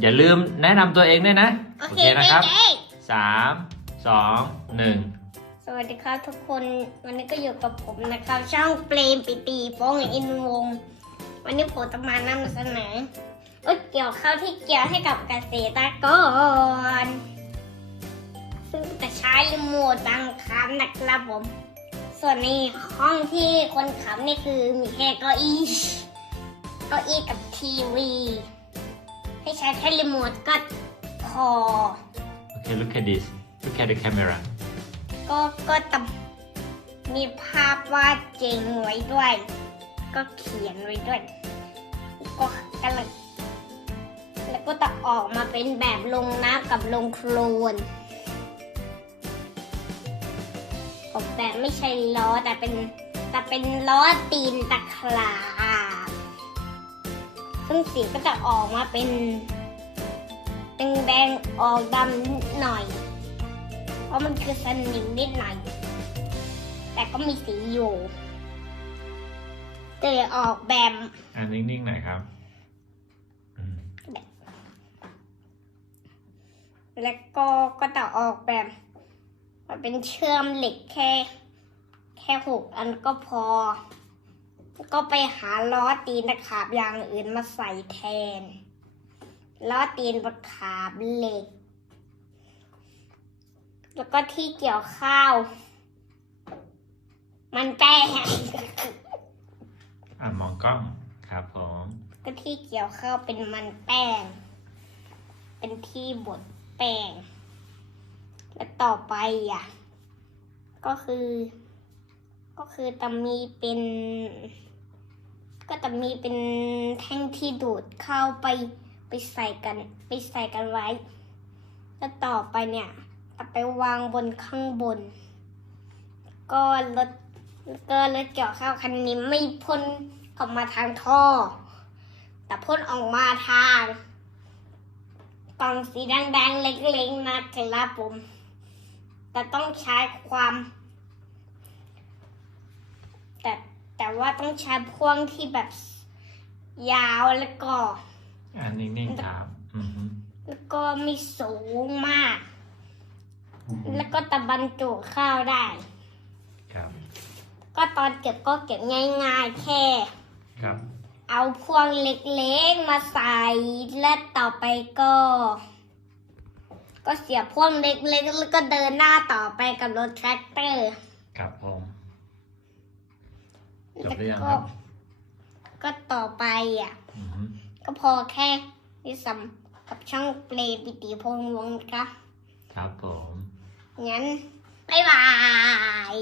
อย่าลืมแนะนำตัวเองด้วยนะ โอเคนะครับเจ๊สามสองหนึ่งสวัสดีครับทุกคนวันนี้ก็อยู่กับผมนะครับ ช่องเปรมปิตีโป้งอินวงศ์วันนี้ผมจะมานำเสนอเอ้ยเกี่ยวข้าวที่เกี่ยวให้กับเกษตรกร ซึ่งจะใช้รีโมทบังคับนะครับผม ส่วนในห้องที่คนขับนี่คือมีแค่เก้าอี้เก้าอี้กับทีวี ให้ใช้แค่รีโมทก็พอโอเค look at this look at the camera ก็ก็ตำมีภาพวาดเจงไว้ด้วย ก็เขียนไว้ด้วย ก็กำลังแล้วก็จะออกมาเป็นแบบลงน้ำกับลงโคลนออกแบบไม่ใช่ล้อแต่เป็นแต่เป็นล้อตีนตะขาบ ซึ่งสีก็จะออกมาเป็นแดงๆออกดำนิดหน่อย เพราะมันคือสนิมนิดหน่อย แต่ก็มีสีอยู่แต่ออกแบบอ่านิ่งๆหน่อยครับอืมแล้วก็ก็จะออกแบบมันเป็นเชื่อมเหล็กแค่ แค่หกอันก็พอ ก็ไปหาล้อตีนตะขาบอย่างอื่นมาใส่แทน ล้อตีนตะขาบเหล็ก แล้วก็ที่เกี่ยวข้าว มันแป้งอ่ามองกล้องครับผมก็ที่เกี่ยวข้าวเป็นมันแป้ง เป็นที่บดแป้ง และต่อไปอะ ก็คือ ก็คือจะมีเป็น ก็จะมีเป็นแท่งที่ดูดเข้าไปไปใส่กัน ไปใส่กันไว้ แล้วต่อไปเนี่ยจะไปวางบนข้างบน ก็รถก็รถเกี่ยวข้าวคันนี้ไม่พ่นออกมาทางท่อ แต่พ่นออกมาทางกล่องสีแดงๆเล็กๆนะครับผมแต่ต้องใช้ความ แต่ แต่ว่าต้องใช้พ่วงที่แบบยาวแล้วก็ อ่านิ่งๆครับ อือฮึแล้วก็ไม่สูงมาก แล้วก็ตะบรรจุข้าวได้ ครับ ก็ตอนเก็บก็เก็บง่ายๆ แค่ ครับ เอาพวงเล็กๆมาใส่และต่อไปก็ ก็เสียบพวงเล็กๆแล้วก็เดินหน้าต่อไปกับรถแทรกเตอร์ ครับผม จบแล้วหรือยังคก็รับ ก็ต่อไปอะอือฮึก็พอแค่ที่สำกับช่องเปลปิติพงษ์วงศ์ครับ ครับผม งั้น บ๊ายบาย